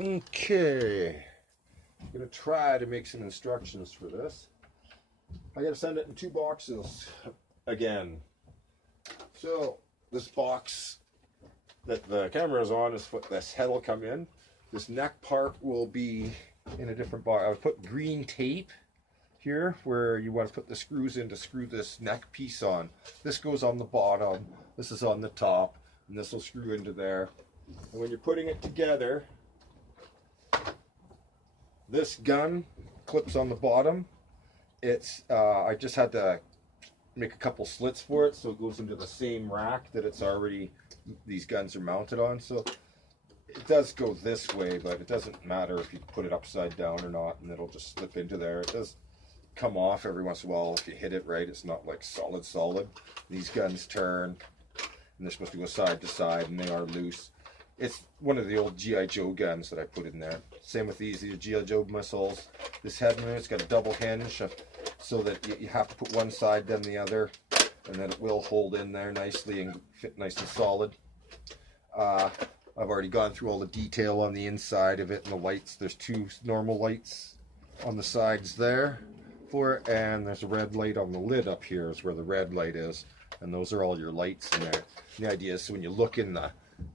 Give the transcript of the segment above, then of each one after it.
Okay, I'm gonna try to make some instructions for this. I gotta send it in 2 boxes again. So this box that the camera is on is what this head will come in. This neck part will be in a different box. I've put green tape here where you want to put the screws in to screw this neck piece on. This goes on the bottom, this is on the top, and this will screw into there. And when you're putting it together, this gun clips on the bottom. It's I just had to make a couple slits for it so it goes into the same rack that it's already, these guns are mounted on. So it does go this way, but it doesn't matter if you put it upside down or not, and it'll just slip into there. It does come off every once in a while if you hit it right. It's not like solid. These guns turn, and they're supposed to go side to side, and they are loose. It's one of the old G.I. Joe guns that I put in there. Same with these are G.I. Joe missiles. This head mounted, it's got a double hinge so that you have to put one side then the other, and then it will hold in there nicely and fit nice and solid. I've already gone through all the detail on the inside of it and the lights. There's 2 normal lights on the sides there for it, and there's a red light on the lid up here is where the red light is, and those are all your lights in there. And the idea is so when you look in the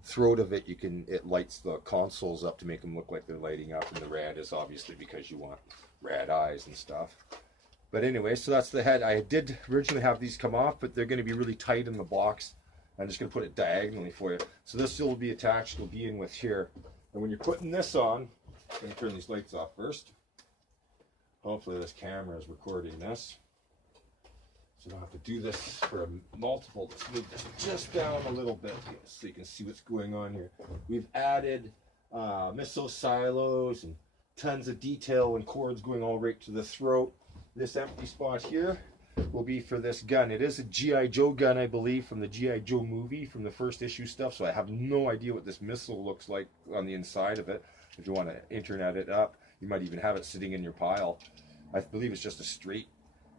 throat of it, it lights the consoles up to make them look like they're lighting up, and the red is obviously because you want red eyes and stuff. But anyway, so that's the head. I did originally have these come off, but they're going to be really tight in the box. I'm just going to put it diagonally for you. So this will be attached, it'll be in with here. And when you're putting this on, I'm going to turn these lights off first. Hopefully this camera is recording this. So you don't have to do this for multiple. Let's move this just down a little bit so you can see what's going on here. We've added missile silos and tons of detail and cords going all right to the throat. This empty spot here will be for this gun. It is a G.I. Joe gun, I believe, from the G.I. Joe movie, from the first issue stuff, so I have no idea what this missile looks like on the inside of it. If you want to internet it up, you might even have it sitting in your pile. I believe it's just a straight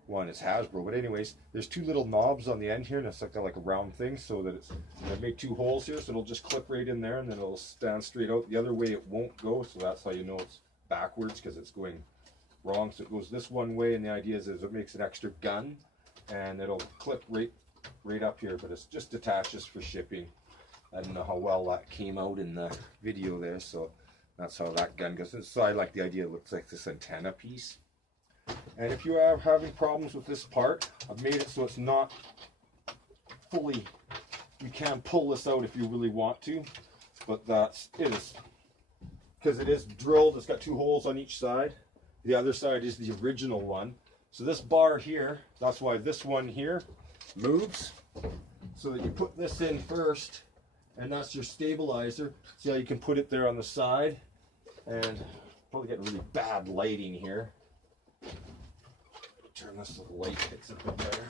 one. It's Hasbro, but anyways, there's 2 little knobs on the end here, and it's like a round thing, so that it's, I made 2 holes here, so it'll just clip right in there, and then it'll stand straight out. The other way it won't go, so that's how you know it's backwards, because it's going wrong. So it goes this one way, and the idea is it makes an extra gun, and it'll clip right up here, but it's just attaches for shipping. I don't know how well that came out in the video there, so that's how that gun goes. So I like the idea, it looks like this antenna piece. And if you are having problems with this part, I've made it so it's not fully, you can pull this out if you really want to, but it is, because it is drilled, it's got 2 holes on each side. The other side is the original one. So this bar here, that's why this one here moves, so that you put this in first, and that's your stabilizer. See how you can put it there on the side, and probably getting really bad lighting here. Turn this so the light hits a bit better.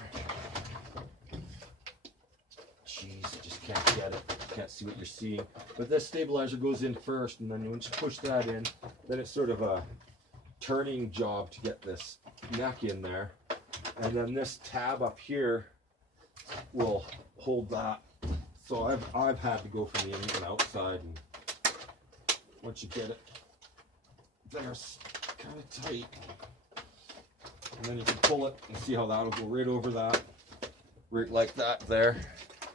Jeez, I just can't get it. Can't see what you're seeing. But this stabilizer goes in first, and then once you push that in, then it's sort of a turning job to get this neck in there, and then this tab up here will hold that. So I've had to go from the in and outside, and once you get it there's kind of tight, and then you can pull it and see how that'll go right over that, right like that there.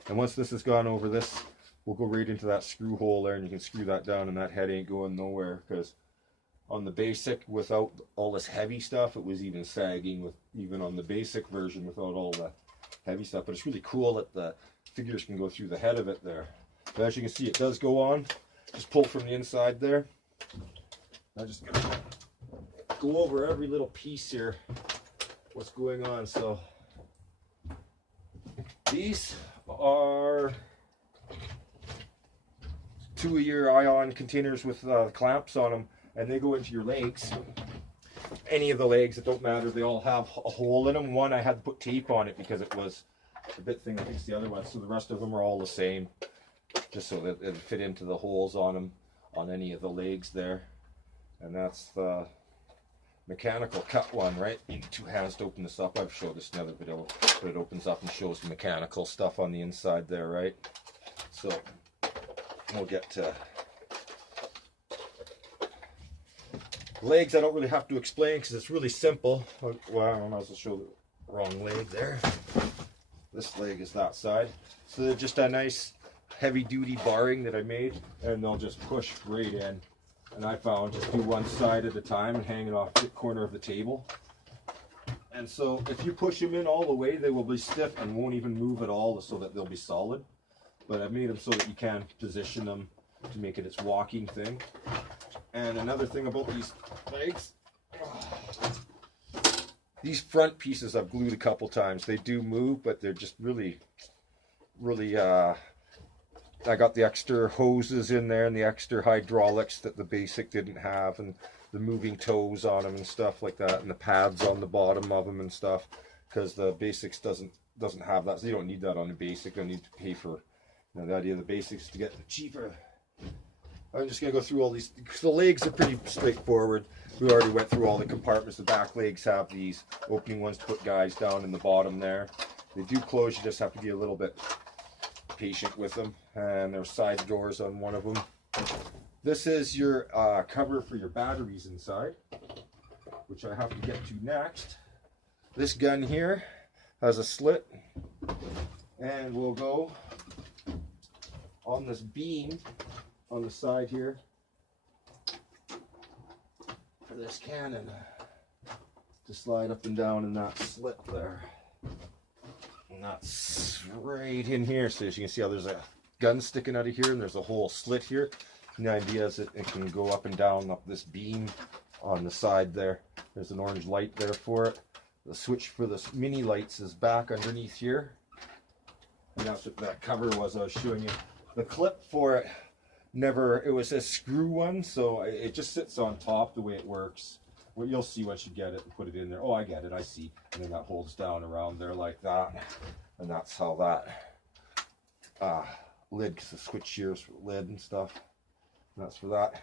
And once this has gone over this, we'll go right into that screw hole there, and you can screw that down, and that head ain't going nowhere, because on the basic, without all this heavy stuff, it was even sagging, with even on the basic version without all the heavy stuff. But it's really cool that the figures can go through the head of it there. But as you can see, it does go on. Just pull from the inside there. I'm just gonna go over every little piece here, what's going on. So these are 2 of your ion containers with clamps on them, and they go into your legs. Any of the legs, it don't matter, they all have a hole in them. One I had to put tape on it because it was a bit thing against the other one, so the rest of them are all the same, just so that it fit into the holes on them, on any of the legs there. And that's the mechanical cut one, right? You need 2 hands to open this up. I've showed this in another video, but it opens up and shows the mechanical stuff on the inside there, right? So we'll get to Legs I don't really have to explain because it's really simple. Well, I might as well show the wrong leg there. This leg is that side. So they're just a nice heavy duty barring that I made, and they'll just push right in. And I found just do one side at a time and hang it off the corner of the table. And so if you push them in all the way, they will be stiff and won't even move at all, so that they'll be solid. But I've made them so that you can position them to make it its walking thing. And another thing about these legs, these front pieces I've glued a couple times. They do move, but they're just really, I got the extra hoses in there and the extra hydraulics that the basic didn't have, and the moving toes on them and stuff like that, and the pads on the bottom of them and stuff, because the basics doesn't have that. So you don't need that on the basic. You don't need to pay for, you know, the idea of the basics to get cheaper. I'm just going to go through all these. The legs are pretty straightforward. We already went through all the compartments. The back legs have these opening ones to put guys down in the bottom there. They do close. You just have to be a little bit patient with them. And there's side doors on one of them. This is your cover for your batteries inside, which I have to get to next. This gun here has a slit, and we'll go on this beam on the side here for this cannon to slide up and down in that slit there. And that's right in here. So as you can see how there's a gun sticking out of here, and there's a whole slit here. And the idea is that it can go up and down up this beam on the side there. There's an orange light there for it. The switch for the mini lights is back underneath here. And that's what that cover was I was showing you. The clip for it, it was a screw one, so it just sits on top the way it works. Well, you'll see once you get it and put it in there. Oh, I get it, I see. And then that holds down around there like that. And that's how that lid, because the switch here is for the lid and stuff. And that's for that.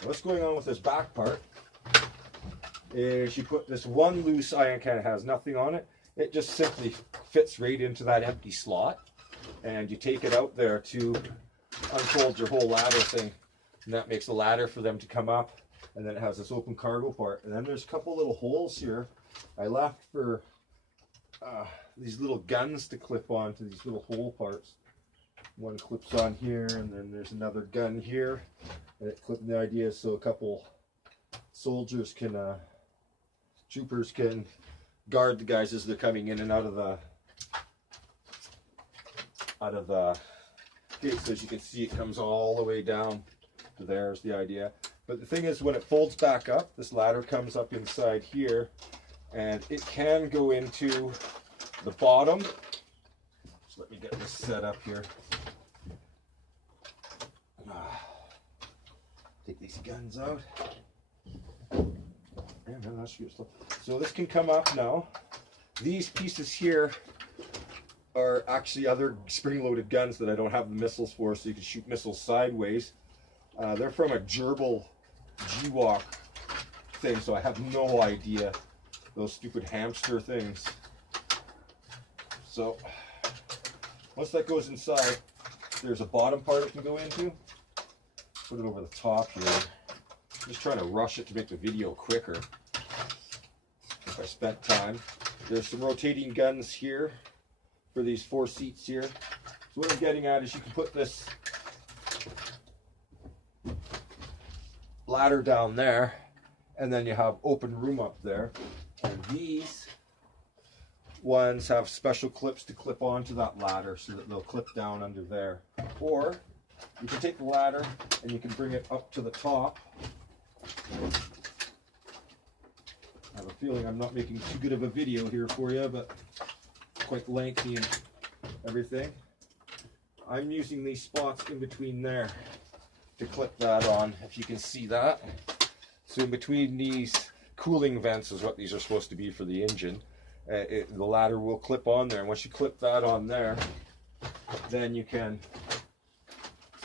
Now, what's going on with this back part is you put this one loose iron can, it has nothing on it. It just simply fits right into that empty slot. And you take it out there to unfold your whole ladder thing, and that makes a ladder for them to come up. And then it has this open cargo part, and then there's a couple little holes here I left for these little guns to clip on to these little hole parts. One clips on here, and then there's another gun here, and the idea is so a couple soldiers can troopers can guard the guys as they're coming in and out of the gate. So as you can see, it comes all the way down to there's the idea. But the thing is, when it folds back up, this ladder comes up inside here, and it can go into the bottom. So let me get this set up here. Take these guns out. So this can come up now. These pieces here are actually other spring-loaded guns that I don't have the missiles for, so you can shoot missiles sideways. They're from a gerbil G-Walk thing, so I have no idea. Those stupid hamster things. So once that goes inside, there's a bottom part it can go into. Put it over the top here. I'm just trying to rush it to make the video quicker. If I spent time. There's some rotating guns here for these 4 seats here. So what I'm getting at is you can put this ladder down there, and then you have open room up there. And these ones have special clips to clip onto that ladder so that they'll clip down under there. Or you can take the ladder and you can bring it up to the top. I have a feeling I'm not making too good of a video here for you, but quite lengthy and everything. I'm using these spots in between there to clip that on, if you can see that. So in between these cooling vents is what these are supposed to be for the engine. The ladder will clip on there, and once you clip that on there, then you can,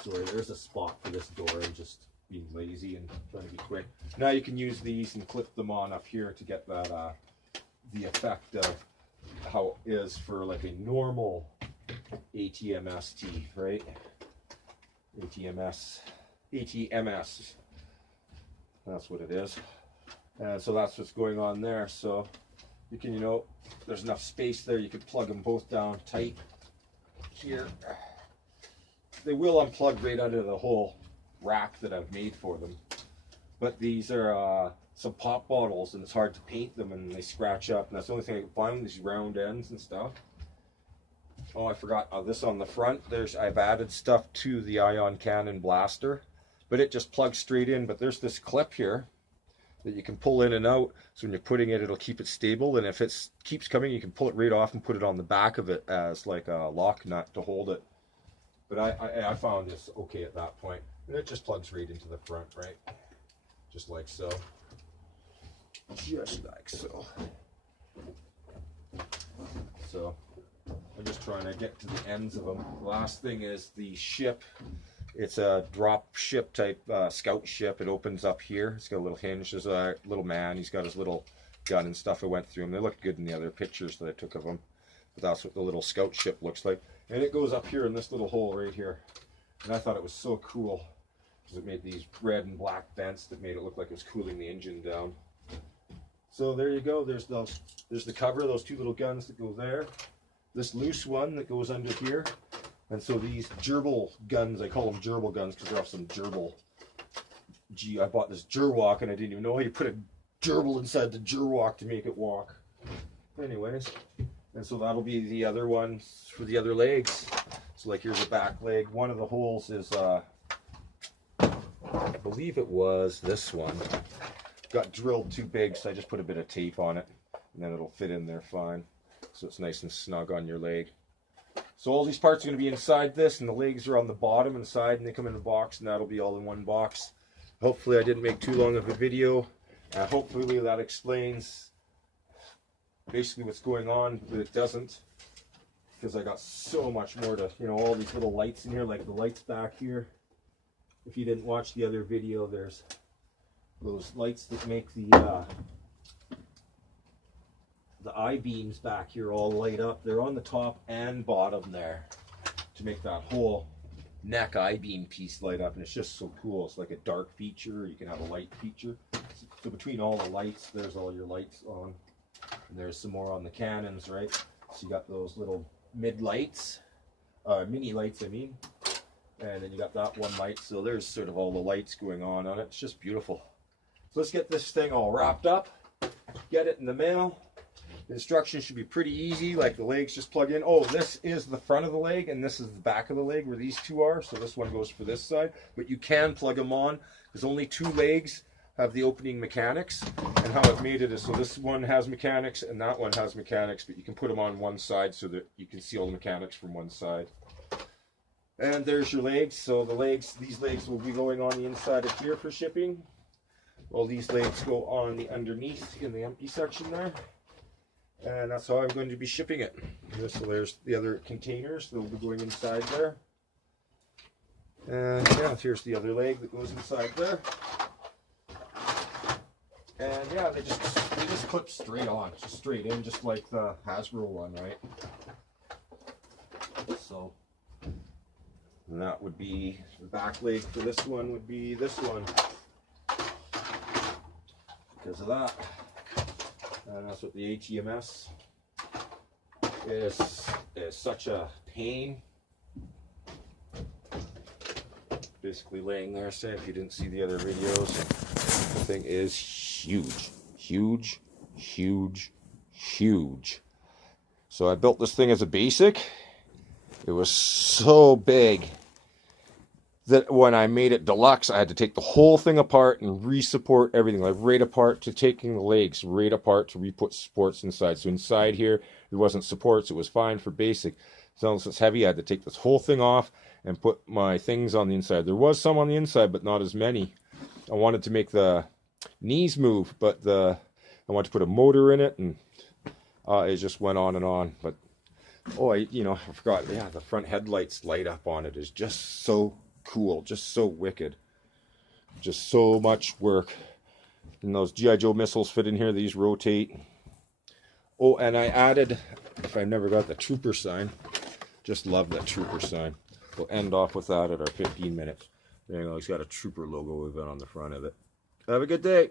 sorry, there's a spot for this door. I'm just being lazy and trying to be quick. Now you can use these and clip them on up here to get that the effect of how it is for like a normal ATMST, right? ATMS, that's what it is. And so that's what's going on there. So you can, there's enough space there. You could plug them both down tight here. They will unplug right under the whole rack that I've made for them. But these are some pop bottles, and it's hard to paint them, and they scratch up. And that's the only thing I can find, these round ends and stuff. Oh, I forgot this on the front. I've added stuff to the ion cannon blaster, but it just plugs straight in. But there's this clip here that you can pull in and out. So when you're putting it, it'll keep it stable. And if it keeps coming, you can pull it right off and put it on the back of it as like a lock nut to hold it. But I found this okay at that point. And it just plugs right into the front, right? Just like so. Just like so. So I'm just trying to get to the ends of them. The last thing is the ship. It's a drop ship type scout ship. It opens up here. It's got a little hinge. There's a little man. He's got his little gun and stuff. I went through them. They looked good in the other pictures that I took of them. But that's what the little scout ship looks like. And it goes up here in this little hole right here. And I thought it was so cool because it made these red and black vents that made it look like it was cooling the engine down. So there you go. There's the cover. Those two little guns that go there. This loose one that goes under here. And so these gerbil guns, I call them gerbil guns because they're off some gerbil. Gee, I bought this gerwalk and I didn't even know how you put a gerbil inside the gerwalk to make it walk. Anyways, and so that'll be the other ones for the other legs. So like here's a back leg. One of the holes is, I believe it was this one. Got drilled too big, so I just put a bit of tape on it. And then it'll fit in there fine. So it's nice and snug on your leg. So all these parts are going to be inside this, and the legs are on the bottom and side, and they come in a box, and that'll be all in one box. Hopefully I didn't make too long of a video. Hopefully that explains basically what's going on, but it doesn't. Because I got so much more to, all these little lights in here, like the lights back here. If you didn't watch the other video, there's those lights that make the I-beams back here all light up. They're on the top and bottom there to make that whole neck I-beam piece light up, and it's just so cool. It's like a dark feature. You can have a light feature. So between all the lights, there's all your lights on, and there's some more on the cannons, right? So you got those little mid lights, mini lights, I mean, and then you got that one light. So there's sort of all the lights going on it. It's just beautiful. So let's get this thing all wrapped up, get it in the mail. The instructions should be pretty easy, like the legs just plug in. Oh, this is the front of the leg, and this is the back of the leg where these two are. So this one goes for this side, but you can plug them on because only two legs have the opening mechanics. And how I've made it is so this one has mechanics and that one has mechanics, but you can put them on one side so that you can see all the mechanics from one side. And there's your legs. So the legs, these legs will be going on the inside of here for shipping. Well, these legs go on the underneath in the empty section there. And that's how I'm going to be shipping it. So there's the other containers that will be going inside there. And yeah, here's the other leg that goes inside there. And yeah, they just clip straight on, just straight in, just like the Hasbro one, right? So and that would be the back leg for this one would be this one because of that. And that's what the HEMS is such a pain. Basically laying there, say if you didn't see the other videos, the thing is huge, huge, huge, huge. So I built this thing as a basic. It was so big that when I made it deluxe, I had to take the whole thing apart and re-support everything, like right apart to taking the legs, right apart to re-put supports inside. So inside here, there wasn't supports. It was fine for basic. So since it's heavy, I had to take this whole thing off and put my things on the inside. There was some on the inside, but not as many. I wanted to make the knees move, but I wanted to put a motor in it, and it just went on and on. But oh, I forgot. Yeah, the front headlights light up on it is just so cool, just so wicked, just so much work. And those G.I. Joe missiles fit in here. These rotate. Oh, and I added, if I never got the trooper sign, just love that trooper sign. We'll end off with that at our 15 minutes. There you go. It's got a trooper logo even on the front of it. Have a good day.